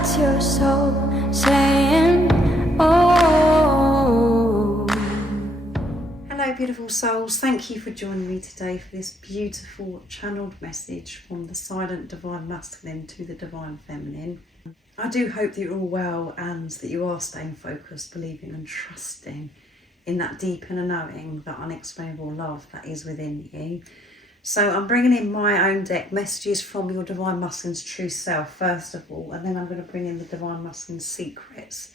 That's your soul saying, oh. Hello beautiful souls, thank you for joining me today for this beautiful channeled message from the silent divine masculine to the divine feminine. I do hope that you're all well and that you are staying focused, believing and trusting in that deep inner knowing, that unexplainable love that is within you. So I'm bringing in my own deck, messages from your divine masculine's true self first of all, and then I'm going to bring in the divine masculine's secrets.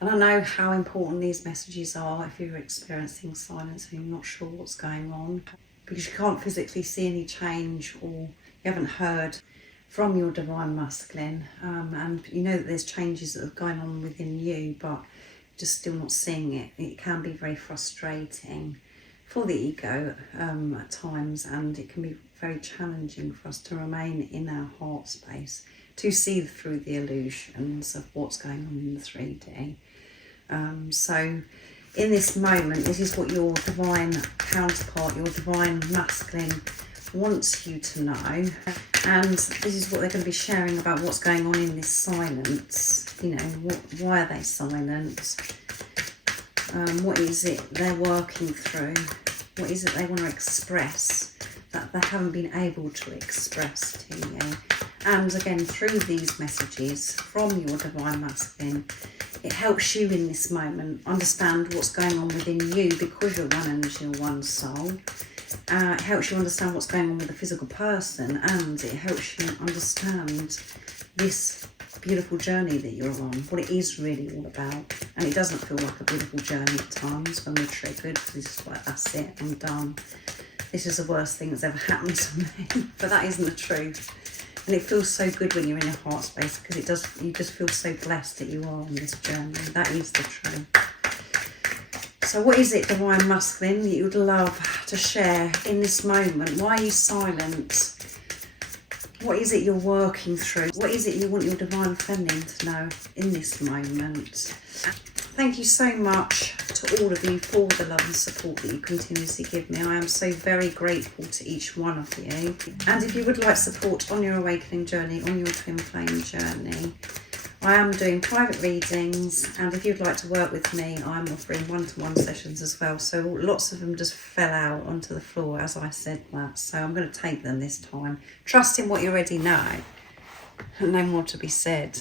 And I know how important these messages are if you're experiencing silence and you're not sure what's going on, because you can't physically see any change or you haven't heard from your divine masculine, and you know that there's changes that are going on within you, but just still not seeing it. It can be very frustrating for the ego at times, and it can be very challenging for us to remain in our heart space, to see through the illusions of what's going on in the 3D. So in this moment, this is what your divine counterpart, your divine masculine wants you to know, and this is what they're going to be sharing about what's going on in this silence. You know, why are they silent? What is it they're working through? What is it they want to express that they haven't been able to express to you? And again, through these messages from your divine masculine, it helps you in this moment understand what's going on within you, because you're one energy or one soul. It helps you understand what's going on with the physical person, and it helps you understand this beautiful journey that you're on, what it is really all about. And it doesn't feel like a beautiful journey at times when we're triggered, because it's like, that's it, I'm done. This is the worst thing that's ever happened to me. But that isn't the truth. And it feels so good when you're in your heart space, because it does. You just feel so blessed that you are on this journey. That is the truth. So what is it, divine masculine, that you would love to share in this moment? Why are you silent? What is it you're working through? What is it you want your divine feminine to know in this moment? Thank you so much to all of you for the love and support that you continuously give me. I am so very grateful to each one of you. And if you would like support on your awakening journey, on your twin flame journey, I am doing private readings, and if you'd like to work with me, I'm offering one-to-one sessions as well. So lots of them just fell out onto the floor as I said that, so I'm going to take them this time. Trust in what you already know. No more to be said.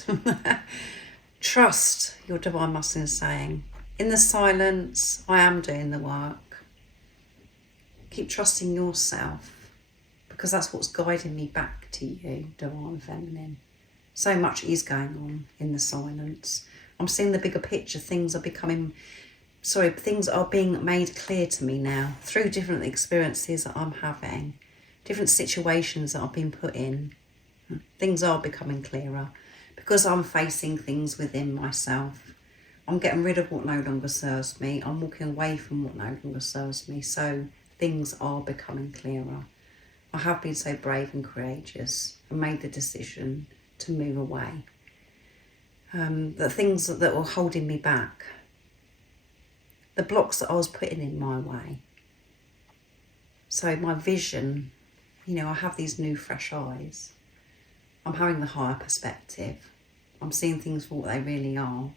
Trust your divine masculine saying. In the silence, I am doing the work. Keep trusting yourself, because that's what's guiding me back to you, divine feminine. So much is going on in the silence. I'm seeing the bigger picture. Things are being made clear to me now through different experiences that I'm having, different situations that I've been put in. Things are becoming clearer because I'm facing things within myself. I'm getting rid of what no longer serves me. I'm walking away from what no longer serves me. So things are becoming clearer. I have been so brave and courageous and made the decision to move away. The things that were holding me back, the blocks that I was putting in my way. So my vision, you know, I have these new fresh eyes. I'm having the higher perspective. I'm seeing things for what they really are,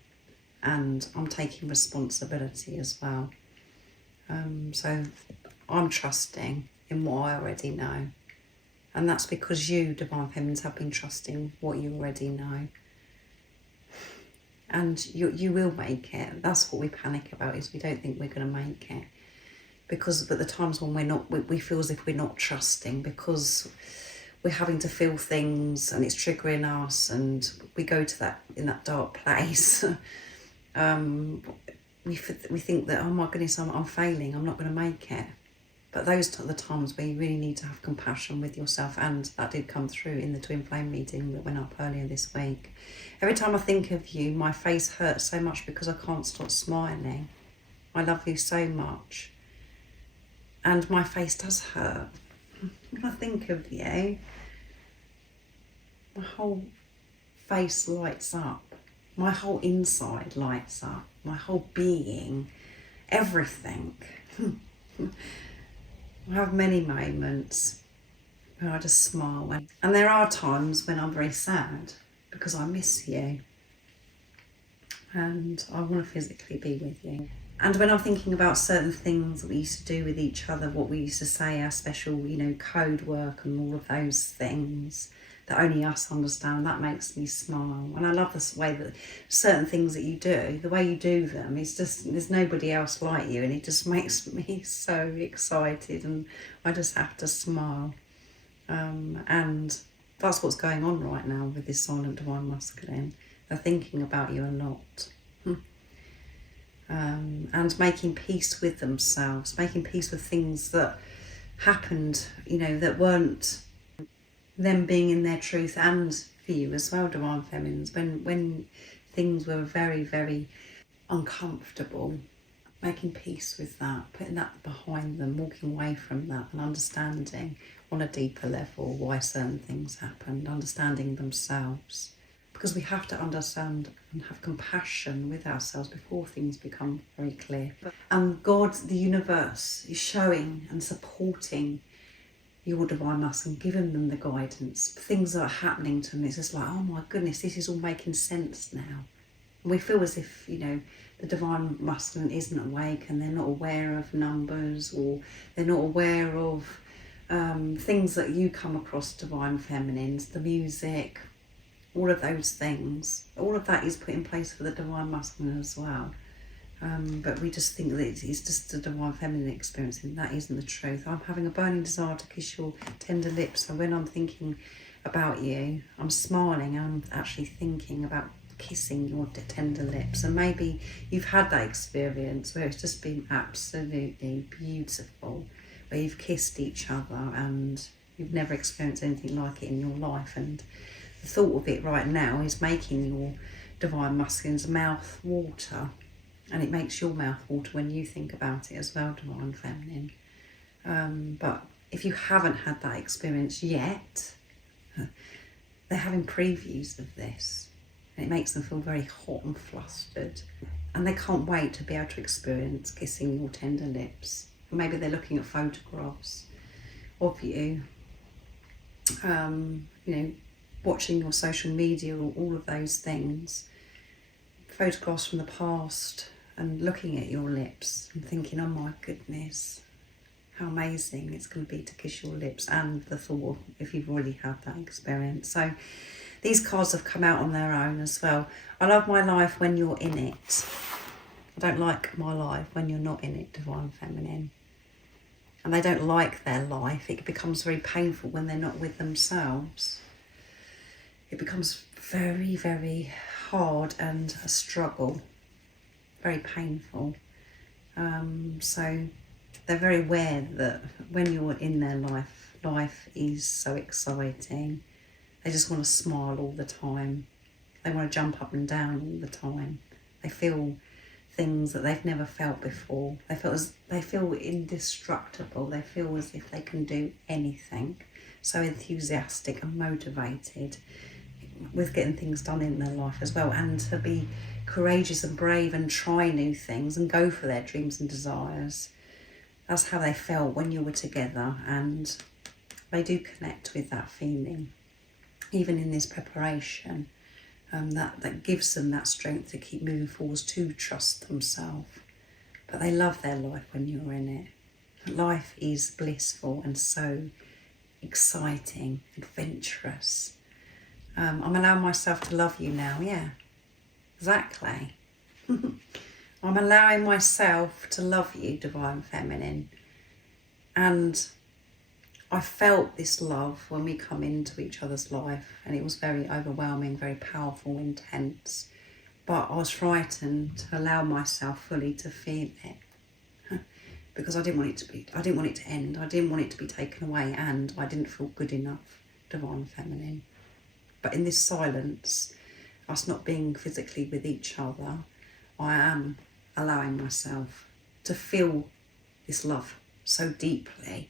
and I'm taking responsibility as well. So I'm trusting in what I already know. And that's because you, divine feminines, have been trusting what you already know. And you will make it. That's what we panic about, is we don't think we're going to make it. Because at the times when we're not, we feel as if we're not trusting, because we're having to feel things and it's triggering us, and we go to that, in that dark place. We think that, oh my goodness, I'm failing, I'm not going to make it. But those are the times where you really need to have compassion with yourself, and that did come through in the twin flame reading that went up earlier this week. Every time I think of you, my face hurts so much because I can't stop smiling. I love you so much. And my face does hurt. When I think of you, my whole face lights up. My whole inside lights up. My whole being, everything. I have many moments where I just smile. And there are times when I'm very sad because I miss you. and I want to physically be with you. And when I'm thinking about certain things that we used to do with each other, what we used to say, our special, code work and all of those things that only us understand, that makes me smile. And I love this way that certain things that you do, the way you do them, is just, there's nobody else like you, and it just makes me so excited, and I just have to smile. And that's what's going on right now with this silent divine masculine. They're thinking about you a lot. And making peace with themselves, making peace with things that happened, that weren't them being in their truth, and for you as well, divine feminines, when things were very, very uncomfortable, making peace with that, putting that behind them, walking away from that, and understanding on a deeper level why certain things happened, understanding themselves. Because we have to understand and have compassion with ourselves before things become very clear. And God, the universe, is showing and supporting your divine masculine, giving them the guidance. Things that are happening to them, it's just like, oh my goodness, this is all making sense now. And we feel as if, the divine masculine isn't awake, and they're not aware of numbers, or they're not aware of things that you come across, divine feminines, the music, all of those things. All of that is put in place for the divine masculine as well. But we just think that it's just a divine feminine experience, and that isn't the truth. I'm having a burning desire to kiss your tender lips. So when I'm thinking about you, I'm smiling, and I'm actually thinking about kissing your tender lips. And maybe you've had that experience where it's just been absolutely beautiful, where you've kissed each other and you've never experienced anything like it in your life. And the thought of it right now is making your divine masculine's mouth water, and it makes your mouth water when you think about it as well, divine feminine. But if you haven't had that experience yet, they're having previews of this, and it makes them feel very hot and flustered, and they can't wait to be able to experience kissing your tender lips. Maybe they're looking at photographs of you, watching your social media, or all of those things, photographs from the past, and looking at your lips and thinking, oh my goodness, how amazing it's going to be to kiss your lips, and the thought if you've already had that experience. So these cards have come out on their own as well. I love my life when you're in it. I don't like my life when you're not in it, divine feminine. And they don't like their life. It becomes very painful when they're not with themselves. It becomes very, very hard and a struggle, very painful. So they're very aware that when you're in their life, life is so exciting. They just want to smile all the time. They want to jump up and down all the time. They feel things that they've never felt before. They feel indestructible. They feel as if they can do anything. So enthusiastic and motivated with getting things done in their life as well, and to be courageous and brave and try new things and go for their dreams and desires. That's how they felt when you were together, and they do connect with that feeling, even in this preparation. That gives them that strength to keep moving forwards, to trust themselves. But they love their life when you're in it. Life is blissful and so exciting, adventurous. I'm allowing myself to love you now, yeah, exactly. I'm allowing myself to love you, divine feminine. And I felt this love when we come into each other's life, and it was very overwhelming, very powerful, intense. But I was frightened to allow myself fully to feel it, because I didn't want it to end. I didn't want it to be taken away, and I didn't feel good enough, divine feminine. But in this silence, us not being physically with each other, I am allowing myself to feel this love so deeply.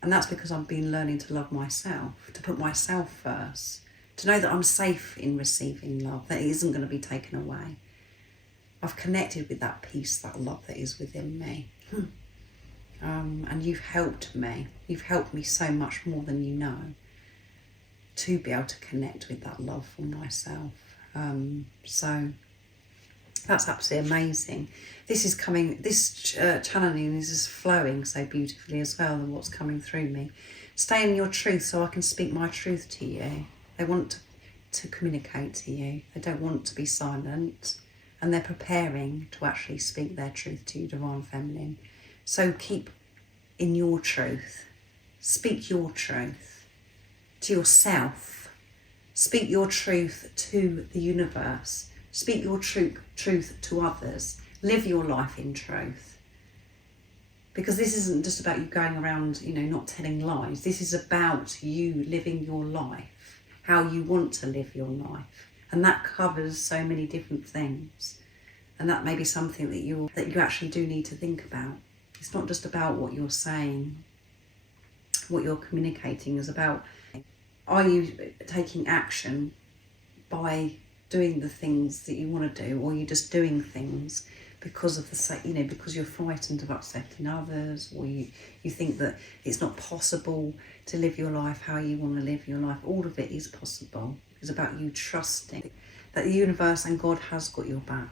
And that's because I've been learning to love myself, to put myself first, to know that I'm safe in receiving love, that it isn't going to be taken away. I've connected with that peace, that love that is within me. And you've helped me. You've helped me so much more than you know, to be able to connect with that love for myself. So That's absolutely amazing. This is coming, this channeling is just flowing so beautifully as well, and what's coming through me. Stay in your truth so I can speak my truth to you. They want to communicate to you. They don't want to be silent, and they're preparing to actually speak their truth to you, Divine Feminine. So keep in your truth. Speak your truth to yourself. Speak your truth to the universe. Speak your truth to others. Live your life in truth. Because this isn't just about you going around, not telling lies. This is about you living your life, how you want to live your life. And that covers so many different things. And that may be something that you actually do need to think about. It's not just about what you're saying, what you're communicating is about, are you taking action by doing the things that you want to do, or are you just doing things because of because you're frightened of upsetting others, or you think that it's not possible to live your life how you want to live your life? All of it is possible. It's about you trusting that the universe and God has got your back.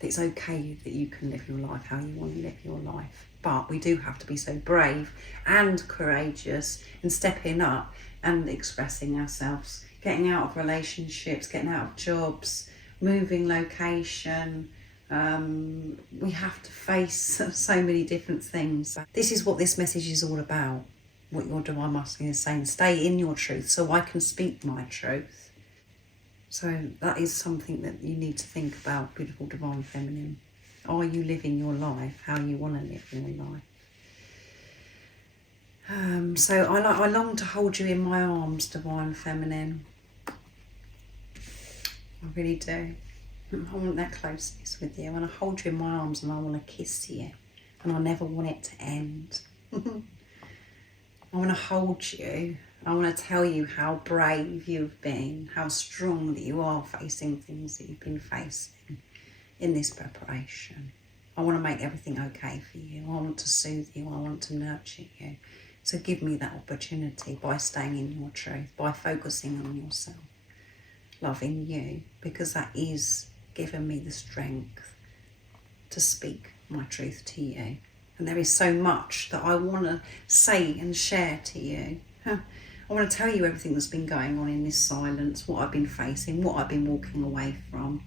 It's okay that you can live your life how you want to live your life. But we do have to be so brave and courageous in stepping up and expressing ourselves, getting out of relationships, getting out of jobs, moving location. We have to face so many different things. This is what this message is all about, what your Divine Masculine is saying. Stay in your truth so I can speak my truth. So that is something that you need to think about, beautiful Divine Feminine. Are you living your life how you want to live your life? So I long to hold you in my arms, Divine Feminine. I really do. I want that closeness with you. I want to hold you in my arms, and I want to kiss you. And I never want it to end. I want to hold you. I want to tell you how brave you've been, how strong that you are facing things that you've been facing in this preparation. I want to make everything okay for you. I want to soothe you. I want to nurture you. So give me that opportunity by staying in your truth, by focusing on yourself, loving you, because that is giving me the strength to speak my truth to you. And there is so much that I want to say and share to you. I want to tell you everything that's been going on in this silence, what I've been facing, what I've been walking away from,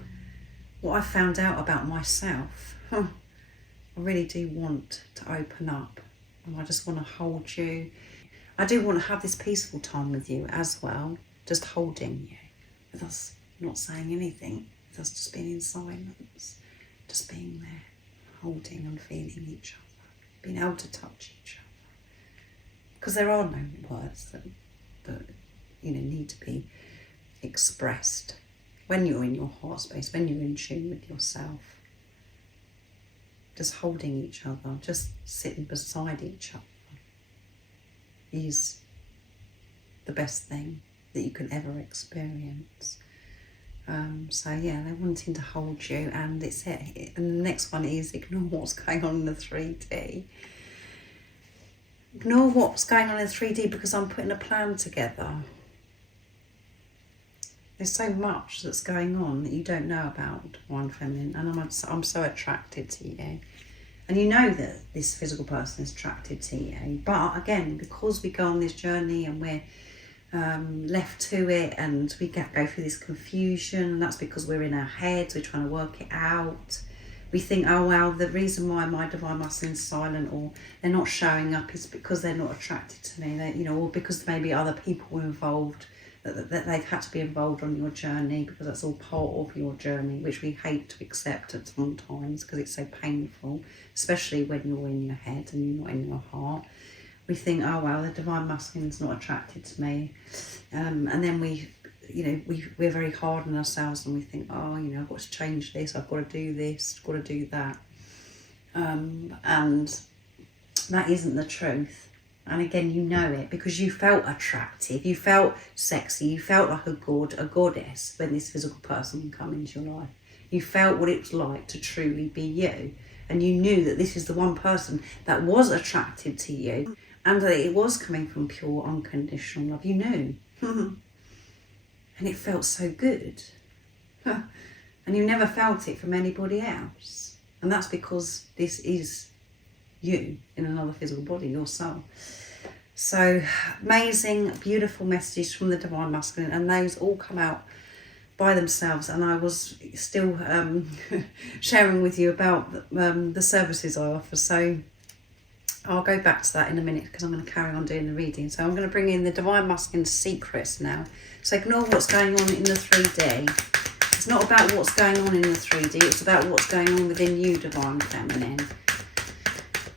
what I found out about myself. I really do want to open up, and I just want to hold you. I do want to have this peaceful time with you as well, just holding you, with us not saying anything, with us just being in silence, just being there, holding and feeling each other, being able to touch each other. Because there are no words that need to be expressed when you're in your heart space, when you're in tune with yourself. Just holding each other, just sitting beside each other is the best thing that you can ever experience. So yeah, they're wanting to hold you, and it's it. And the next one is ignore what's going on in the 3D. Ignore what's going on in 3D because I'm putting a plan together. There's so much that's going on that you don't know about, Divine Feminine, and I'm so attracted to you. And you know that this physical person is attracted to you. But again, because we go on this journey and we're left to it, and we go through this confusion, and that's because we're in our heads, we're trying to work it out. We think, oh well, the reason why my Divine Masculine's silent or they're not showing up is because they're not attracted to me, or because maybe other people were involved, that they've had to be involved on your journey, because that's all part of your journey, which we hate to accept at sometimes because it's so painful, especially when you're in your head and you're not in your heart. We think, oh well, the Divine Masculine's not attracted to me, and then we're very hard on ourselves, and we think, oh, I've got to change this, I've got to do this, I've got to do that, and that isn't the truth. And again, you know it because you felt attractive, you felt sexy, you felt like a goddess when this physical person come into your life. You felt what it was like to truly be you, and you knew that this is the one person that was attracted to you, and that it was coming from pure unconditional love. You knew. And it felt so good. And And you never felt it from anybody else. And that's because this is you in another physical body, your soul. So amazing, beautiful messages from the Divine Masculine, and those all come out by themselves. And I was still sharing with you about the services I offer. So I'll go back to that in a minute because I'm going to carry on doing the reading. So I'm going to bring in the Divine Masculine secrets now. So ignore what's going on in the 3D. It's not about what's going on in the 3D, it's about what's going on within you, Divine Feminine.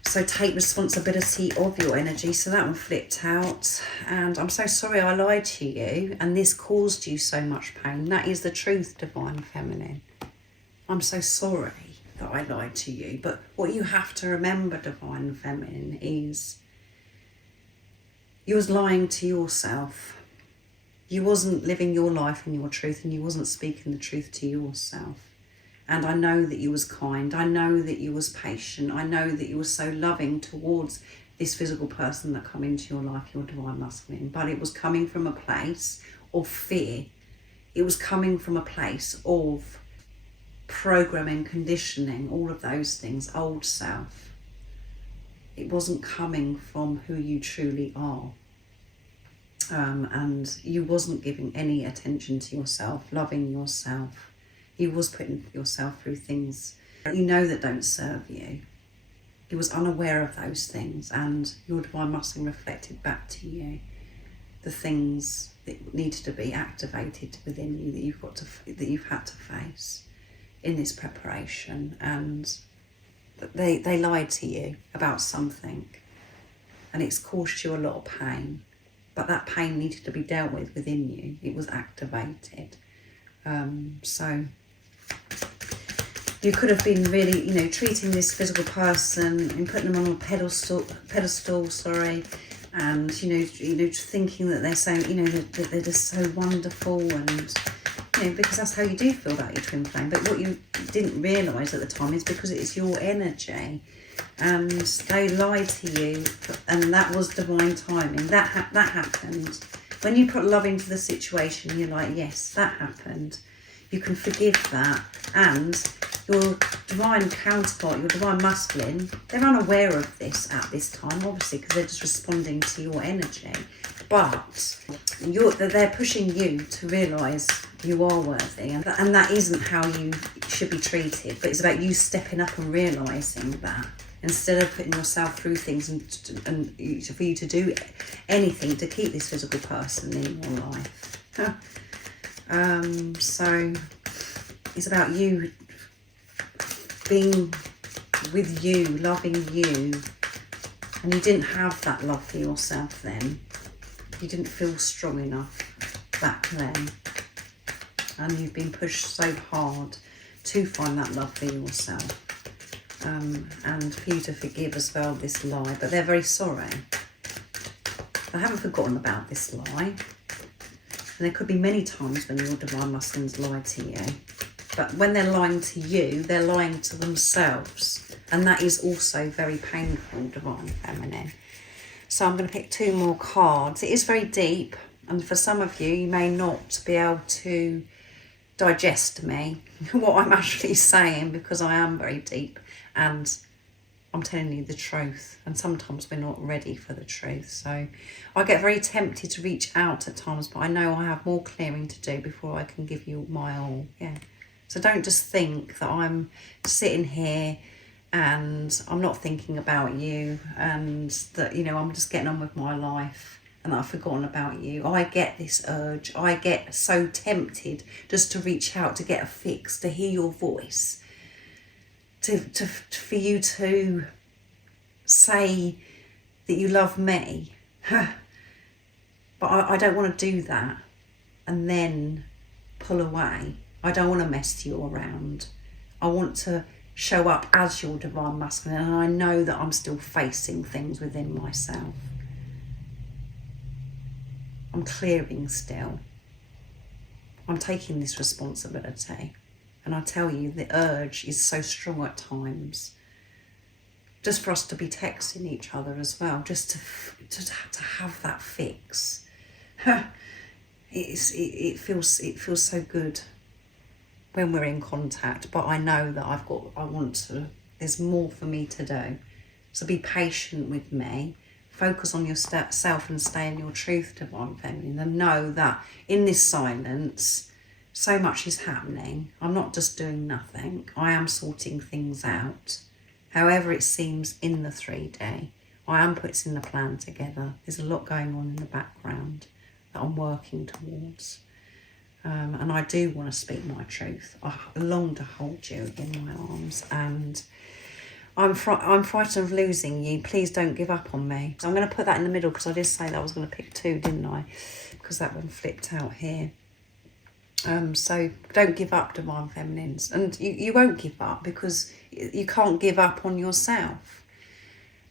So take responsibility of your energy. So that one flipped out. And I'm so sorry I lied to you and this caused you so much pain. That is the truth, Divine Feminine. I'm so sorry that I lied to you. But what you have to remember, Divine Feminine, is you was lying to yourself. You wasn't living your life in your truth, and you wasn't speaking the truth to yourself. And I know that you was kind. I know that you was patient. I know that you were so loving towards this physical person that come into your life, your Divine Masculine. But it was coming from a place of fear. It was coming from a place of programming, conditioning, all of those things, old self. It wasn't coming from who you truly are. And you wasn't giving any attention to yourself, loving yourself. You was putting yourself through things that you know that don't serve you. You was unaware of those things, and your Divine Masculine reflected back to you the things that needed to be activated within you that you've had to face in this preparation. And they lied to you about something, and it's caused you a lot of pain. But that pain needed to be dealt with within you. It was activated. So you could have been really, treating this physical person and putting them on a pedestal, and thinking that they're so, that they're just so wonderful, and because that's how you do feel about your twin flame. But what you didn't realise at the time is because it's your energy. And they lied to you, and that was divine timing. That happened. When you put love into the situation, you're like, yes, that happened. You can forgive that. And your divine counterpart, your Divine Masculine, they're unaware of this at this time, obviously, because they're just responding to your energy. But they're pushing you to realise you are worthy, and that isn't how you should be treated. But it's about you stepping up and realising that, instead of putting yourself through things and for you to do anything to keep this physical person in your life. So it's about you being with you, loving you, and you didn't have that love for yourself then. You didn't feel strong enough back then, and you've been pushed so hard to find that love for yourself. And for you to forgive as well this lie, but they're very sorry. They haven't forgotten about this lie, and there could be many times when your Divine Masculines lied to you, but when they're lying to you, they're lying to themselves, and that is also very painful, Divine Feminine. So I'm going to pick 2 more cards. It is very deep, and for some of you, you may not be able to digest me, what I'm actually saying, because I am very deep. And I'm telling you the truth, and sometimes we're not ready for the truth. So I get very tempted to reach out at times, but I know I have more clearing to do before I can give you my all. Yeah. So don't just think that I'm sitting here and I'm not thinking about you, and that I'm just getting on with my life and that I've forgotten about you. I get this urge. I get so tempted just to reach out, to get a fix, to hear your voice. For you to say that you love me. But I don't want to do that and then pull away. I don't want to mess you around. I want to show up as your Divine Masculine, and I know that I'm still facing things within myself. I'm clearing still. I'm taking this responsibility. And I tell you, the urge is so strong at times, just for us to be texting each other as well, just to have that fix. It feels so good. when we're in contact, but I know that there's more for me to do. So be patient with me, focus on yourself and stay in your truth, Divine Feminine, and know that in this silence, so much is happening. I'm not just doing nothing. I am sorting things out. However it seems in the 3D, I am putting the plan together. There's a lot going on in the background that I'm working towards. And I do want to speak my truth. I long to hold you in my arms, and I'm frightened of losing you. Please don't give up on me. So I'm going to put that in the middle because I did say that I was going to pick 2, didn't I? Because that one flipped out here. So don't give up, Divine Feminines. And you won't give up because you can't give up on yourself.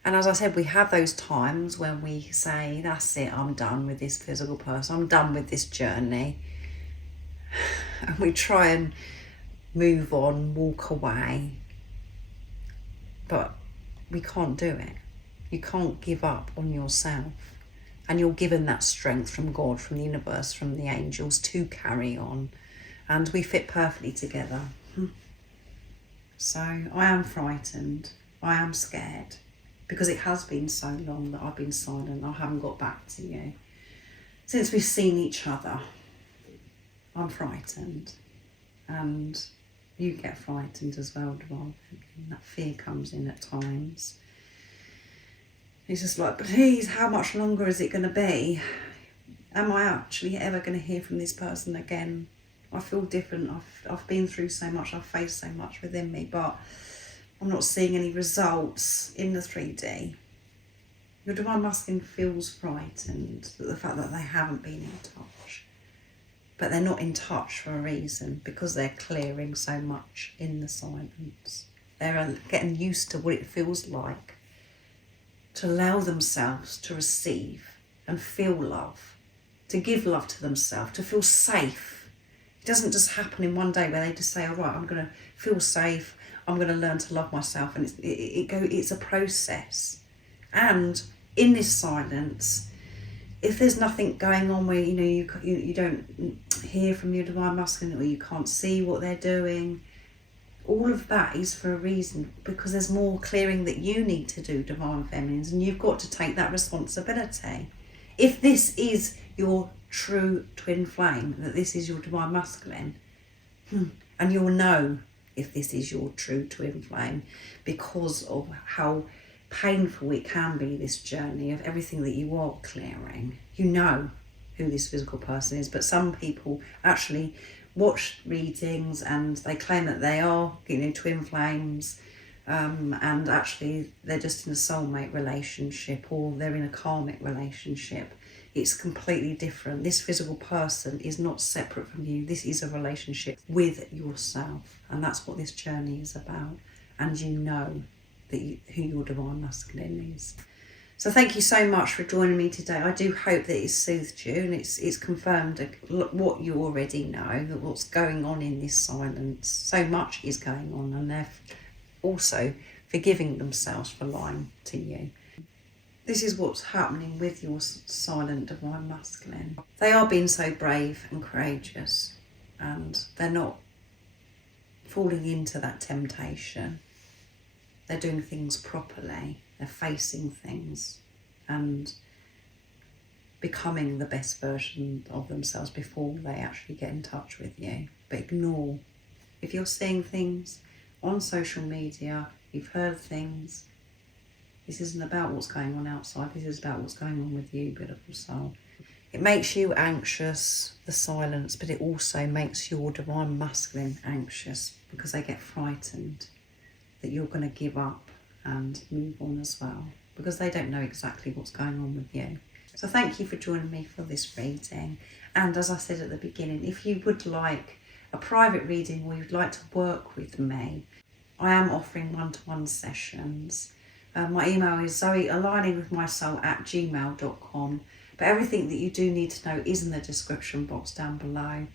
And as I said, we have those times when we say, that's it, I'm done with this physical person. I'm done with this journey. And we try and move on, walk away. But we can't do it. You can't give up on yourself. And you're given that strength from God, from the universe, from the angels to carry on. And we fit perfectly together. So I am frightened. I am scared. Because it has been so long that I've been silent. I haven't got back to you. Since we've seen each other, I'm frightened. And you get frightened as well, Divine Feminine. That fear comes in at times. It's just like, please, how much longer is it going to be? Am I actually ever going to hear from this person again? I feel different. I've been through so much. I've faced so much within me, but I'm not seeing any results in the 3D. Your Divine Masculine feels frightened at the fact that they haven't been in touch. But they're not in touch for a reason, because they're clearing so much in the silence. They're getting used to what it feels like to allow themselves to receive and feel love, to give love to themselves, to feel safe. It doesn't just happen in one day where they just say, all right, I'm going to feel safe, I'm going to learn to love myself. And it's a process. And in this silence, if there's nothing going on where you don't hear from your Divine Masculine, or you can't see what they're doing, all of that is for a reason, because there's more clearing that you need to do, Divine Feminines, and you've got to take that responsibility. If this is your true twin flame, that this is your Divine Masculine, and you'll know if this is your true twin flame because of how painful it can be, this journey of everything that you are clearing. You know who this physical person is, but some people actually watch readings and they claim that they are, twin flames, and actually they're just in a soulmate relationship, or they're in a karmic relationship. It's completely different. This physical person is not separate from you. This is a relationship with yourself, and that's what this journey is about. And you know who your Divine Masculine is. So thank you so much for joining me today. I do hope that it's soothed you, and it's confirmed what you already know, that what's going on in this silence. So much is going on, and they're also forgiving themselves for lying to you. This is what's happening with your silent Divine Masculine. They are being so brave and courageous, and they're not falling into that temptation. They're doing things properly. They're facing things and becoming the best version of themselves before they actually get in touch with you. But ignore. If you're seeing things on social media, you've heard things, this isn't about what's going on outside. This is about what's going on with you, beautiful soul. It makes you anxious, the silence, but it also makes your Divine Masculine anxious, because they get frightened that you're going to give up and move on as well, because they don't know exactly what's going on with you. So thank you for joining me for this reading. And as I said at the beginning, if you would like a private reading, or you'd like to work with me, I am offering one-to-one sessions. My email is zoealigningwithmysoul@gmail.com. But everything that you do need to know is in the description box down below.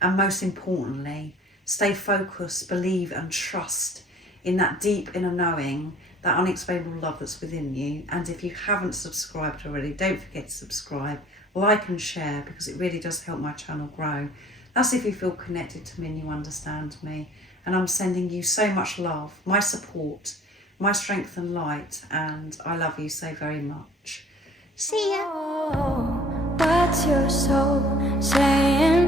And most importantly, stay focused, believe and trust in that deep inner knowing, that unexplainable love that's within you. And if you haven't subscribed already, don't forget to subscribe, like and share, because it really does help my channel grow. That's if you feel connected to me and you understand me. And I'm sending you so much love, my support, my strength and light, and I love you so very much. See ya. Oh, what's your soul saying?